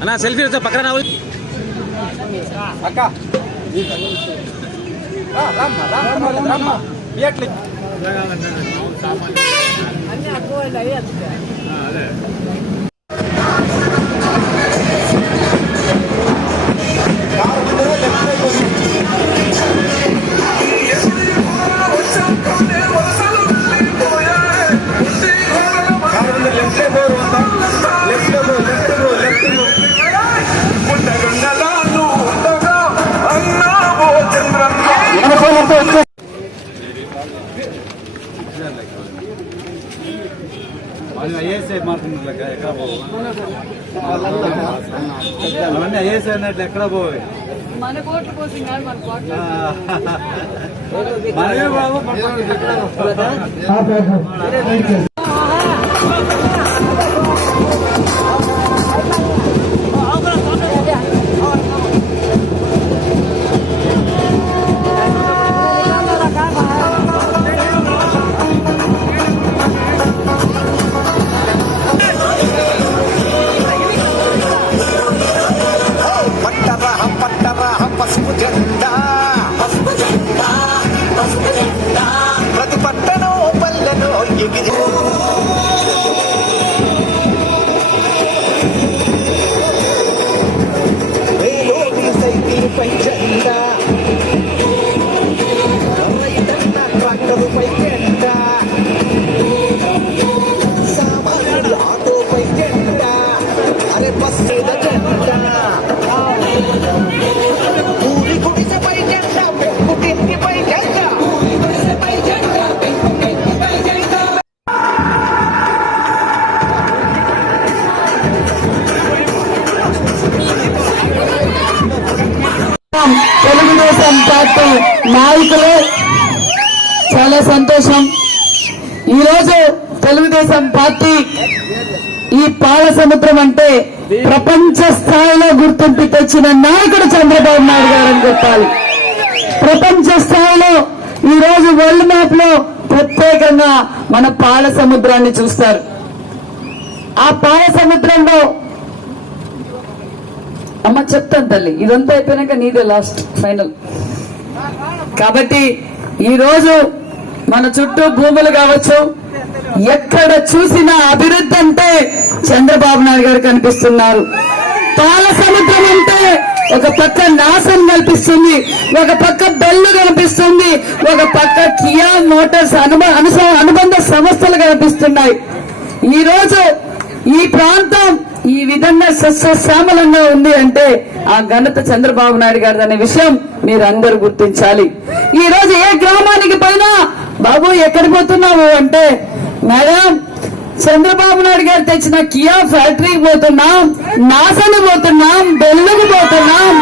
అన్నా సెల్ఫీ వచ్చా పక్కన రావు అక్క అవన్నీ ఐఏఎస్ అన్నట్లు ఎక్కడ పోయి మన కోట్ల కోసం కాదు మన కోట్ల మనమే బాబు ప్రతి పట్టణం పల్లెలో ఎగిరి సైకిల్ పై జెండా ట్రాక్టర్ పై జెండా సామాన్యుడు ఆటో పై జెండా అరే బస్ మీద జెండా ఊరి గుడిసెపై జెండా పెంకుటింటిపై జెండా తెలుగుదేశం పార్టీ నాయకులు చాలా సంతోషం. ఈరోజు తెలుగుదేశం పార్టీ ఈ పాల సముద్రం అంటే ప్రపంచ స్థాయిలో గుర్తింపు తెచ్చిన నాయకుడు చంద్రబాబు నాయుడు గారు అని చెప్పాలి. ప్రపంచ స్థాయిలో ఈ రోజు వరల్డ్ మ్యాప్ లో ప్రత్యేకంగా మన పాల సముద్రాన్ని చూస్తారు. ఆ పాల సముద్రంలో అమ్మ చెప్తాను తల్లి, ఇదంతా అయిపోయినాక నీదే లాస్ట్ ఫైనల్. కాబట్టి ఈ రోజు మన చుట్టూ భూములు కావచ్చు, ఎక్కడ చూసినా అభివృద్ధి అంటే చంద్రబాబు నాయుడు గారు కనిపిస్తున్నారు. పాల సముద్రం అంటే ఒక పక్క నాశం కనిపిస్తుంది, ఒక పక్క బెల్లు కనిపిస్తుంది, ఒక పక్క కియా మోటార్స్ అనుబంధ సంస్థలు కనిపిస్తున్నాయి. ఈ రోజు ఈ ప్రాంతం ఈ విధంగా సస్యశ్యామలంగా ఉంది అంటే ఆ ఘనత చంద్రబాబు నాయుడు గారు అనే విషయం మీరు అందరూ గుర్తించాలి. ఈ రోజు ఏ గ్రామానికి పోయినా బాబు ఎక్కడికి పోతున్నావు అంటే, మేడం చంద్రబాబు నాయుడు గారు తెచ్చిన కియా ఫ్యాక్టరీకి పోతున్నాం, నాసానికి పోతున్నాం, బెల్లుకు పోతున్నాం.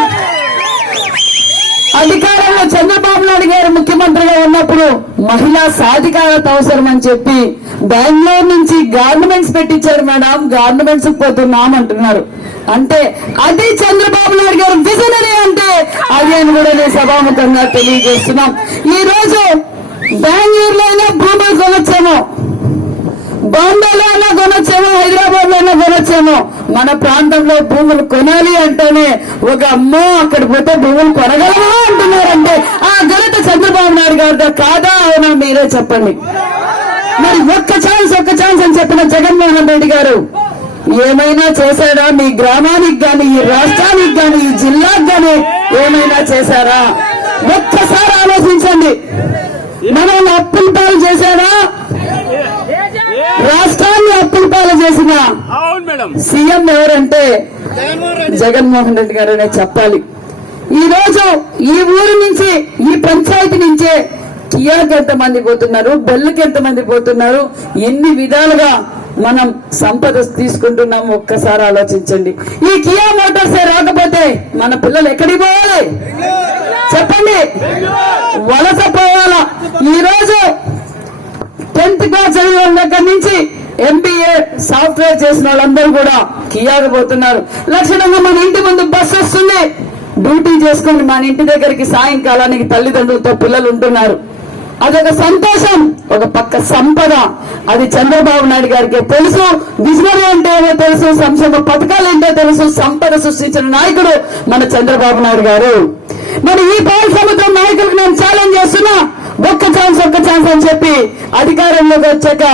అధికారంలో చంద్రబాబు నాయుడు గారు ముఖ్యమంత్రిగా ఉన్నప్పుడు మహిళా సాధికారత అవసరం అని చెప్పి బెంగళూరు నుంచి గార్మెంట్స్ పెట్టించారు మేడం, గార్మెంట్స్ పోతున్నాం అంటున్నారు. అంటే అది చంద్రబాబు నాయుడు గారు విజనరీ అంటే అది అని కూడా నేను సభాముఖంగా తెలియజేస్తున్నాం. ఈ రోజు బెంగళూరులో అయినా భూములు కొనొచ్చేమో, బాంబేలో అయినా కొనొచ్చేమో, హైదరాబాద్ లో అయినా కొనొచ్చేమో, మన ప్రాంతంలో భూములు కొనాలి అంటేనే ఒక అమ్మో అక్కడ పోతే భూములు కొనగలమా అంటున్నారంటే ఆ ఘనత చంద్రబాబు నాయుడు గారితో కాదా అవునా మీరే చెప్పండి. మరి ఒక్క ఛాన్స్ అని చెప్పిన జగన్మోహన్ రెడ్డి గారు ఏమైనా చేశారా? మీ గ్రామానికి గాని, ఈ రాష్ట్రానికి గాని, ఈ జిల్లాకు గాని ఏమైనా చేశారా? ఒక్కసారి ఆలోచించండి. మనల్ని అప్పుల పాలు చేశారా? రాష్ట్రాన్ని అప్పుల పాలు చేసిన సీఎం ఎవరంటే జగన్మోహన్ రెడ్డి గారనే చెప్పాలి. ఈ రోజు ఈ ఊరు నుంచి, ఈ పంచాయతీ నుంచే కియాకి ఎంతమంది పోతున్నారు, బెల్లుకి ఎంతమంది పోతున్నారు, ఎన్ని విధాలుగా మనం సంపద తీసుకుంటున్నాము ఒక్కసారి ఆలోచించండి. ఈ కియా మోటార్స్ రాకపోతే మన పిల్లలు ఎక్కడికి పోవాలి చెప్పండి? వలస పోవాలా? ఈ రోజు 10th క్లాస్ చదివిన దగ్గర నుంచి MBA సాఫ్ట్వేర్ చేసిన వాళ్ళందరూ కూడా కియాకి పోతున్నారు. లక్షణంగా మన ఇంటి ముందు బస్సు వస్తుంది, డ్యూటీ చేసుకుని మన ఇంటి దగ్గరికి సాయంకాలానికి తల్లిదండ్రులతో పిల్లలు ఉంటున్నారు. అదొక సంతోషం, ఒక పక్క సంపద. అది చంద్రబాబు నాయుడు గారికి తెలుసు. విజనరీ అంటే ఏమో తెలుసు, సంక్షేమ పథకాలు ఏంటో తెలుసు. సంపద సృష్టించిన నాయకుడు మన చంద్రబాబు నాయుడు గారు. మరి ఈ పాల సముద్రం నాయకులకు నేను ఛాలెంజ్ చేస్తున్నా, ఒక్క ఛాన్స్ అని చెప్పి అధికారంలోకి వచ్చాక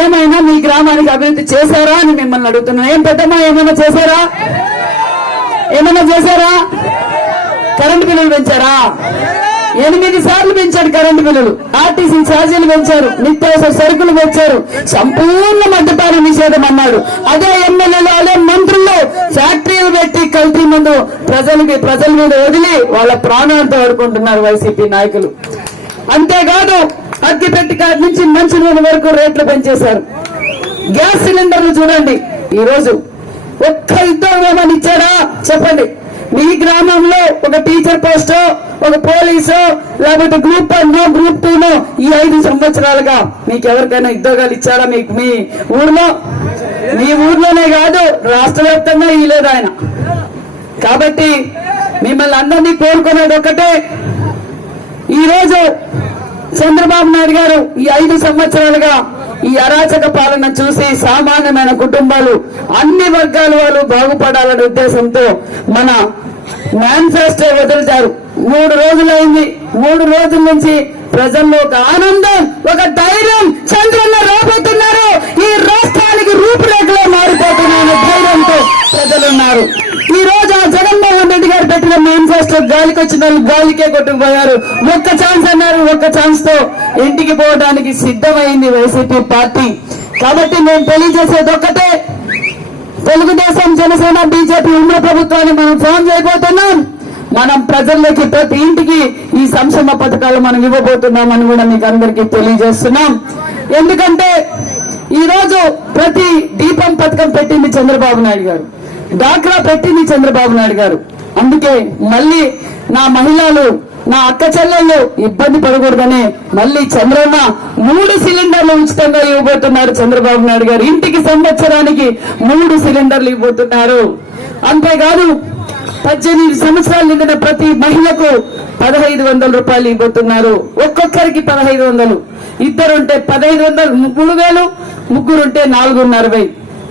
ఏమైనా మీ గ్రామానికి అభివృద్ధి చేశారా అని మిమ్మల్ని అడుగుతున్నా. ఏం పెద్దమ్మా, ఏమైనా చేశారా? ఏమైనా చేశారా? కరెంటు బిల్లులు పెంచారా? 8 సార్లు పెంచారు కరెంటు బిల్లులు. ఆర్టీసీ ఛార్జీలు పెంచారు, నిత్యావసర సరుకులు పెంచారు, సంపూర్ణ మద్యపాన నిషేధం అన్నాడు. అదే ఎమ్మెల్యేలు, అదే మంత్రులు ఫ్యాక్టరీలు పెట్టి కల్తీ ముందు ప్రజల మీద వదిలి వాళ్ళ ప్రాణాలతో ఆడుకుంటున్నారు వైసీపీ నాయకులు. అంతేకాదు అగ్గిపెట్టి కాడి నుంచి మంచి నూనె వరకు రేట్లు పెంచేశారు. గ్యాస్ సిలిండర్లు చూడండి, ఈ రోజు ఒక్క ఉద్యోగం ఏమని ఇచ్చారా చెప్పండి? మీ గ్రామంలో ఒక టీచర్ పోస్టో, ఒక పోలీసు, లేకపోతే గ్రూప్ 1 గ్రూప్ 2 ఈ 5 సంవత్సరాలుగా మీకు ఎవరికైనా ఉద్యోగాలు ఇచ్చారా? మీకు మీ ఊర్లో, మీ ఊర్లోనే కాదు రాష్ట్ర వ్యాప్తంగా ఇవ్వలేదు ఆయన. కాబట్టి మిమ్మల్ని అందరినీ కోరుకునేది ఒకటే, ఈ రోజు చంద్రబాబు నాయుడు గారు ఈ 5 సంవత్సరాలుగా ఈ అరాచక పాలన చూసి సామాన్యమైన కుటుంబాలు, అన్ని వర్గాల వాళ్ళు బాగుపడాలనే ఉద్దేశంతో మన మేనిఫెస్టో వదిలిచారు. 3 రోజులైంది. 3 రోజుల నుంచి ప్రజల్లో ఒక ఆనందం, ఒక ధైర్యం, చంద్రన్న రాబోతున్నారు, ఈ రాష్ట్రానికి రూపురేఖలో మారిపోతున్న ధైర్యంతో ప్రజలున్నారు. ఈ రోజు ఆ జగన్మోహన్ రెడ్డి గారు పెట్టిన మేనిఫెస్టో గాలికి వచ్చిన వాళ్ళు గాలికే కొట్టుకుపోయారు. ఒక్క ఛాన్స్ అన్నారు, ఒక్క ఛాన్స్ తో ఇంటికి పోవడానికి సిద్ధమైంది వైసీపీ పార్టీ. కాబట్టి నేను తెలియజేసేది ఒక్కటే, తెలుగుదేశం, జనసేన, బీజేపీ ఉమ్మడి ప్రభుత్వాన్ని మనం ఫామ్ చేయబోతున్నాం. మనం ప్రజల్లోకి ప్రతి ఇంటికి ఈ సంక్షేమ పథకాలు మనం ఇవ్వబోతున్నామని కూడా మీకు అందరికీ తెలియజేస్తున్నాం. ఎందుకంటే ఈ రోజు ప్రతి దీపం పథకం పెట్టింది చంద్రబాబు నాయుడు గారు, డాక్రా పెట్టింది చంద్రబాబు నాయుడు గారు. అందుకే మళ్ళీ నా మహిళలు, నా అక్క చెల్లెళ్ళు ఇబ్బంది పడకూడదని మళ్ళీ చంద్రన్న 3 సిలిండర్లు ఉచితంగా ఇవ్వబోతున్నారు చంద్రబాబు నాయుడు గారు. ఇంటికి సంవత్సరానికి 3 సిలిండర్లు ఇవ్వబోతున్నారు. అంతేకాదు 18 సంవత్సరాలు నిండిన ప్రతి మహిళకు 1500 రూపాయలు ఇవ్వబోతున్నారు. ఒక్కొక్కరికి 1500, ఇద్దరుంటే 1500, 3000, ముగ్గురుంటే 4,500.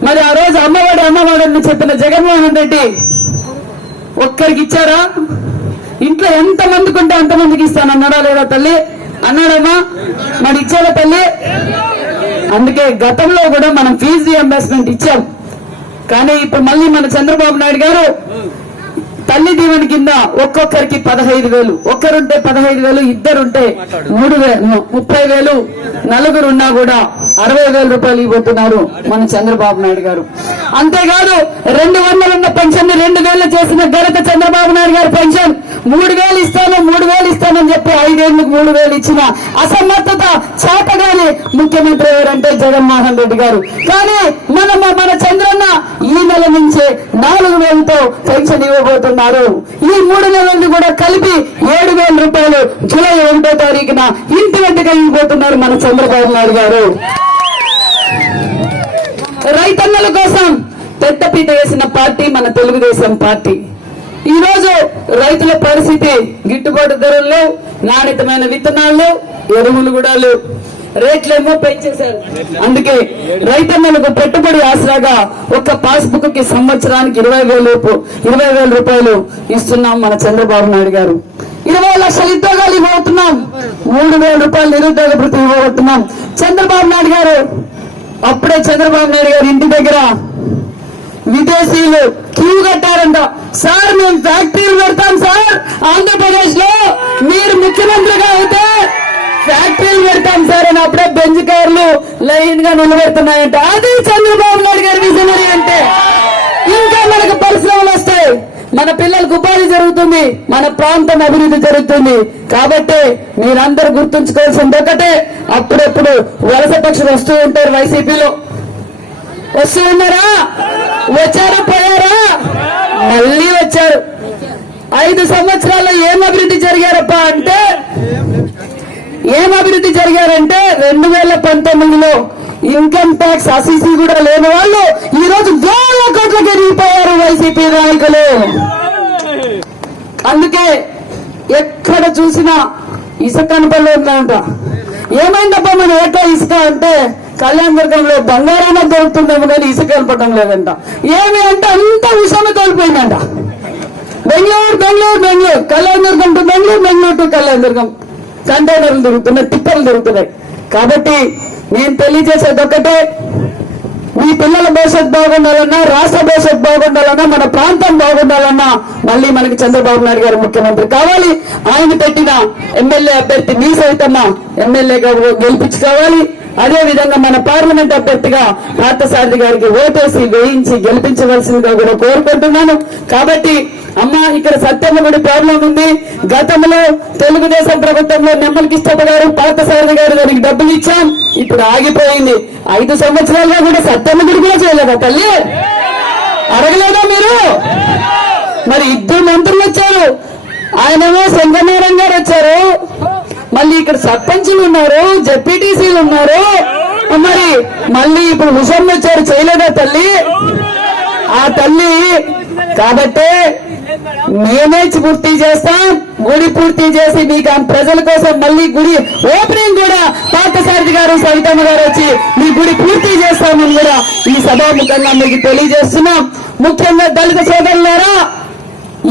మరి ఆ రోజు అమ్మఒడి అని చెప్పిన జగన్మోహన్ రెడ్డి ఒక్కరికి ఇచ్చారా? ఇంట్లో ఎంత మందికి ఉంటే అంతమందికి ఇస్తానన్నాడా లేదా తల్లి? అన్నాడమ్మా? మరి ఇచ్చారా తల్లి? అందుకే గతంలో కూడా మనం ఫీజు రీయింబర్స్మెంట్ ఇచ్చాం. కానీ ఇప్పుడు మళ్ళీ మన చంద్రబాబు నాయుడు గారు తల్లి దీవెన కింద ఒక్కొక్కరికి 15,000, ఒక్కరుంటే 15,000, ఇద్దరుంటే 30,000, నలుగురున్నా కూడా 60,000 రూపాయలు ఇవ్వబోతున్నారు మన చంద్రబాబు నాయుడు గారు. అంతేకాదు 200 ఉన్న పెన్షన్ ని 2,000 చేసిన ఘనత చంద్రబాబు నాయుడు గారి పెన్షన్ 3,000 ఇస్తానని చెప్పి 5 ఏళ్లకు 3,000 ఇచ్చిన అసమర్థత, చేతగాని ముఖ్యమంత్రి ఎవరంటే జగన్మోహన్ రెడ్డి గారు. కానీ మన చంద్రన్న ఈ నెల నుంచే 4,000తో పెన్షన్ ఇవ్వబోతున్నారు. ఈ 3 నెలలు కూడా కలిపి 7,000 రూపాయలు జూలై 1వ తారీఖున ఇంటి వెంటగా ఇవ్వబోతున్నారు మన చంద్రబాబు నాయుడు గారు. రైతన్నల కోసం పెద్దపీట వేసిన పార్టీ మన తెలుగుదేశం పార్టీ. ఈ రోజు రైతుల పరిస్థితి, గిట్టుబాటు ధరలు లేవు, నాణ్యతమైన విత్తనాలు లేవు, ఎరువులు కూడా లేవు, రేట్లేమో పెంచేశారు. అందుకే రైతన్నలకు పెట్టుబడి ఆసరాగా ఒక్క పాస్బుక్ కి సంవత్సరానికి 20,000 రూపాయలు ఇస్తున్నాం మన చంద్రబాబు నాయుడు గారు. 20 లక్షల ఉద్యోగాలు ఇవ్వబోతున్నాం, 3,000 రూపాయలు నిరుద్యోగ భృతి ఇవ్వబోతున్నాం. చంద్రబాబు నాయుడు గారు అప్పుడే చంద్రబాబు నాయుడు గారు ఇంటి దగ్గర విదేశీయులు క్యూ కట్టారంట. సార్ మేము ఫ్యాక్టరీలు పెడతాం సార్, ఆంధ్రప్రదేశ్ లో మీరు ముఖ్యమంత్రిగా అయితే ఫ్యాక్టరీలు పెడతాం సార్ అని అప్పుడే బెంచ్ కార్లు లైన్ గా నిలబెడుతున్నాయంట. అది చంద్రబాబు నాయుడు గారి విజనరీ అంటే. ఇంకా మనకు పరిశ్రమలు వస్తాయి, మన పిల్లలకు ఉపాధి జరుగుతుంది, మన ప్రాంతం అభివృద్ధి జరుగుతుంది. కాబట్టి మీరందరూ గుర్తుంచుకోవాల్సింది ఒకటే, అప్పుడప్పుడు వలస పక్షులు వస్తూ ఉంటారు. వైసీపీలో వస్తూ ఉన్నారా? వచ్చారా? పోయారా? మళ్ళీ వచ్చారు. 5 సంవత్సరాల్లో ఏం అభివృద్ధి జరిగారప్ప అంటే, ఏం అభివృద్ధి జరిగారంటే 2019లో ఇన్కమ్ ట్యాక్స్ అసిసి కూడా లేని వాళ్ళు ఈ రోజు 1,000 కోట్లకు ఎరిగిపోయారు వైసీపీ నాయకులు. అందుకే ఎక్కడ చూసినా ఇసుక కనపడలేదంట. ఏమైందబ్బా మన ఎట్లా ఇసుక అంటే కళ్యాణ దుర్గంలో బంగారాన దొరుకుతుందేమో కానీ ఇసుక కనపడడం లేదంట. ఏమి అంటే అంత ఉషాన్ని కోల్పోయిందంట. బెంగళూరు బెంగళూరు బెంగళూరు, కళ్యాణ దుర్గం టు బెంగళూరు, బెంగళూరు టు కళ్యాణ దుర్గం కంటైనర్లు దొరుకుతున్నాయి, తిప్పలు దొరుకుతున్నాయి. కాబట్టి నేను తెలియజేసేది ఒకటే, మీ పిల్లల భవిష్యత్తు బాగుండాలన్నా, రాష్ట్ర భవిష్యత్తు బాగుండాలన్నా, మన ప్రాంతం బాగుండాలన్నా మళ్ళీ మనకి చంద్రబాబు నాయుడు గారు ముఖ్యమంత్రి కావాలి. ఆయన పెట్టిన ఎమ్మెల్యే అభ్యర్థి మీ సైతమ్మ ఎమ్మెల్యేగా గెలిపించుకోవాలి. అదే విధంగా మన పార్లమెంట్ అభ్యర్థిగా పార్థసారథి గారికి ఓటేసి వేయించి గెలిపించవలసిందిగా కూడా కోరుకుంటున్నాను. కాబట్టి అమ్మ, ఇక్కడ సత్యమ్మ గుడి ప్రాబ్లం ఉంది. గతంలో తెలుగుదేశం ప్రభుత్వంలో నెమ్మలకిష్టప్ప గారు, పార్థసారథి గారు దానికి డబ్బులు ఇచ్చాం, ఇప్పుడు ఆగిపోయింది. 5 సంవత్సరాలుగా కూడా సత్యమ్మ గుడి కూడా చేయలేదా తల్లి? అడగలేదా మీరు? మరి 2 మంత్రులు వచ్చారు, ఆయనేమో శంకరనారాయణ గారు వచ్చారు, మళ్ళీ ఇక్కడ సర్పంచులు ఉన్నారు, జెడ్పీటీసీలు ఉన్నారు, మరి మళ్ళీ ఇప్పుడు హుషం వచ్చారు, చేయలేదా తల్లి? ఆ తల్లి కాబట్టి మేమే పూర్తి చేస్తాం, గుడి పూర్తి చేసి మీకు ప్రజల కోసం మళ్ళీ గుడి ఓపెనింగ్ కూడా పార్థసారథి గారు, సవితమ్మ గారు వచ్చి మీ గుడి పూర్తి చేస్తామని కూడా ఈ సభాముఖంగా మీకు తెలియజేస్తున్నాం. ముఖ్యంగా దళిత సోదరులారా,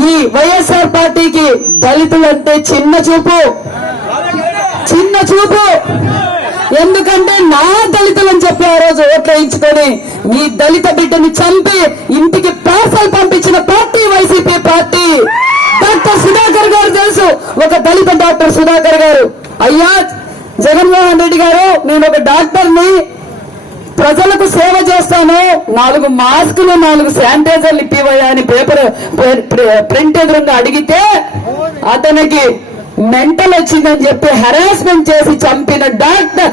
ఈ వైఎస్ఆర్ పార్టీకి దళితులంటే చిన్న చూపు. ఎందుకంటే నా దళితులని చెప్పి ఆ రోజు ఓట్లు వేయించుకొని మీ దళిత బిడ్డని చంపి ఇంటికి పార్సల్ పంపించిన party YCP party. Doctor Sudhakar గారు తెలుసు, ఒక దళిత డాక్టర్ సుధాకర్ గారు, అయ్యా జగన్మోహన్ రెడ్డి గారు, నేను ఒక డాక్టర్ని, ప్రజలకు సేవ చేస్తాను, 4 మాస్కులు 4 శానిటైజర్లు ఇప్పివయ్యా అని పేపర్ ప్రింట్ ఎదురుగా అడిగితే అతనికి మెంటల్ వచ్చిందని చెప్పి హెరాస్మెంట్ చేసి చంపిన డాక్టర్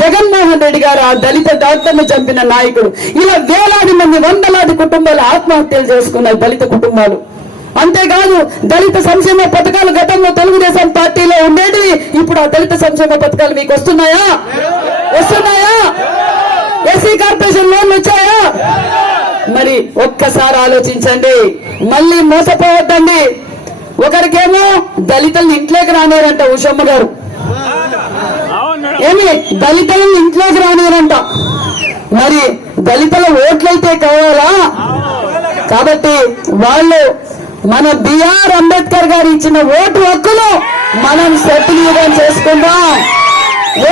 జగన్మోహన్ రెడ్డి గారు, ఆ దళిత డాక్టర్ను చంపిన నాయకుడు. ఇలా వేలాది మంది, వందలాది కుటుంబాలు ఆత్మహత్యలు చేసుకున్నారు, దళిత కుటుంబాలు. అంతేకాదు దళిత సంక్షేమ పథకాలు గతంలో తెలుగుదేశం పార్టీలో ఉండేటివి, ఇప్పుడు ఆ దళిత సంక్షేమ పథకాలు మీకు వస్తున్నాయా? ఎస్సీ కార్పొరేషన్ లోన్లు వచ్చాయా? మరి ఒక్కసారి ఆలోచించండి, మళ్ళీ మోసపోవద్దండి. ఒకరికేమో దళితులను ఇంట్లోకి రానేరంట ఉషమ్మ గారు, ఏమి దళితులను ఇంట్లోకి రానేరంట. మరి దళితుల ఓట్లయితే కావాలా? కాబట్టి వాళ్ళు మన బిఆర్ అంబేద్కర్ గారు ఇచ్చిన ఓటు హక్కులు మనం సద్వినియోగం చేసుకుందాం.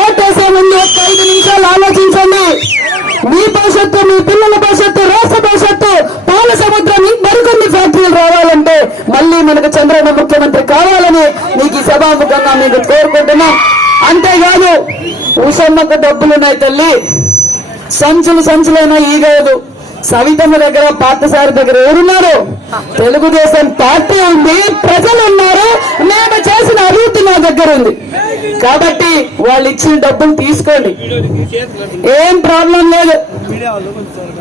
ఓటేసే ముందు ఒక 5 నిమిషాలు ఆలోచించండి. మీ భవిష్యత్తు, మీ పిల్లల భవిష్యత్తు, రాష్ట్ర భవిష్యత్తు, పాల సముద్రం, మరికొన్ని ఫ్యాక్టరీలు రావాలంటే మళ్ళీ మనకు చంద్రబాబు ముఖ్యమంత్రి కావాలని మీకు ఈ సభాముఖంగా మీకు కోరుకుంటున్నాం. అంతేకాదు ఉషమ్మకు డబ్బులున్నాయి తల్లి, సంచులైనా ఈగదు. సవితమ్మ దగ్గర, పార్థసారథి దగ్గర ఎవరున్నారు? తెలుగుదేశం పార్టీ ఉంది, ప్రజలు ఉన్నారు, మేము చేసిన అభివృద్ధి నా దగ్గర ఉంది. కాబట్టి వాళ్ళు ఇచ్చిన డబ్బులు తీసుకోండి, ఏం ప్రాబ్లం లేదు.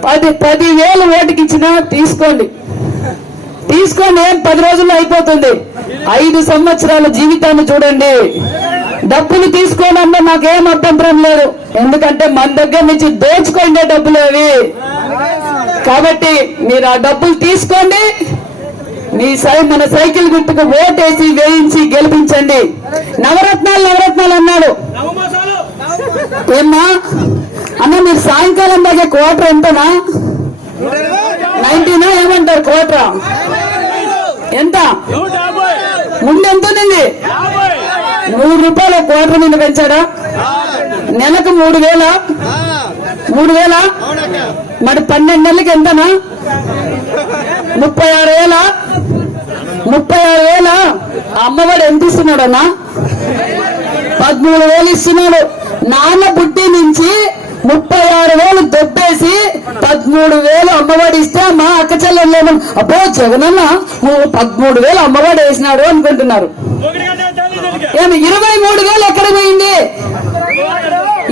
10,000 ఓటుకి ఇచ్చినా తీసుకోండి, ఏం 10 రోజుల్లో అయిపోతుంది. 5 సంవత్సరాల జీవితాన్ని చూడండి. డబ్బులు తీసుకోనన్నా నాకేం అభ్యంతరం లేదు, ఎందుకంటే మన దగ్గర నుంచి దోచుకోండి డబ్బులు అవి. కాబట్టి మీరు ఆ డబ్బులు తీసుకోండి, మన సైకిల్ గుర్తుకు ఓటేసి వేయించి గెలిపించండి. నవరత్నాలు అన్నాడు. ఏమ్మా అన్న, మీరు సాయంకాలం దాకా క్వార్టర్ ఎంతనా? 90నా ఏమంటారు? క్వార్టర్ ఎంత? ముందు ఎంత ఉంది? 100 రూపాయలు క్వార్టర్ మీద పెంచాడా? నెలకు 3,000 మరి 12 నెలలకి ఎంతనా? 36,000 అమ్మవాడు ఎంత ఇస్తున్నాడన్నా? 13,000 ఇస్తున్నాడు. నాన్న బుడ్డి నుంచి 36,000 దొబ్బేసి 13,000 అమ్మవాడు ఇస్తే మా అక్క చెల్లెళ్ళు అబ్బో జగనన్న 13,000 అమ్మవాడు వేసినాడు అనుకుంటున్నారు. ఏమి 23,000 ఎక్కడికి పోయింది?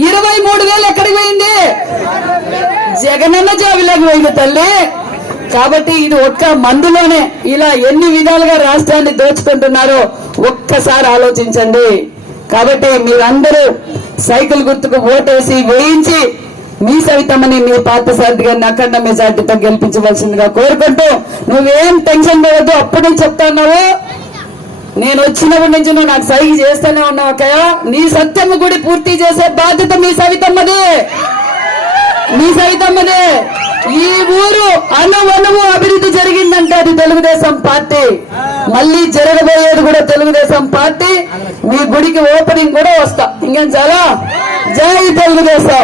23,000 ఎక్కడికి పోయింది? జగనన్న జాబిలోకి పోయింది తల్లి. కాబట్టి ఇది ఒక్క మందులోనే ఇలా ఎన్ని విధాలుగా రాష్ట్రాన్ని దోచుకుంటున్నారో ఒక్కసారి ఆలోచించండి. కాబట్టి మీరందరూ సైకిల్ గుర్తుకు ఓటేసి వేయించి మీ సవితమ్మని, మీ పార్థసారథి గారిని అఖండ మెజార్టీతో గెలిపించవలసిందిగా కోరుకుంటూ, నువ్వేం టెన్షన్ పడవద్దు, అప్పుడే చెప్తున్నావు నేను వచ్చినప్పటి నుంచి నువ్వు నాకు సైగ చేస్తూనే ఉన్నావు అక్కయ్య. నీ సత్యమ్మ గుడి పూర్తి చేసే బాధ్యత మీ సవితమ్మది, మీ సవితమ్మది. ఈ ఊరు అనువనువు అభివృద్ధి జరిగిందంటే అది తెలుగుదేశం పార్టీ, మళ్ళీ జరగబోయేది కూడా తెలుగుదేశం పార్టీ. మీ గుడికి ఓపెనింగ్ కూడా వస్తా. ఇంకేం చాలా. జై తెలుగుదేశం.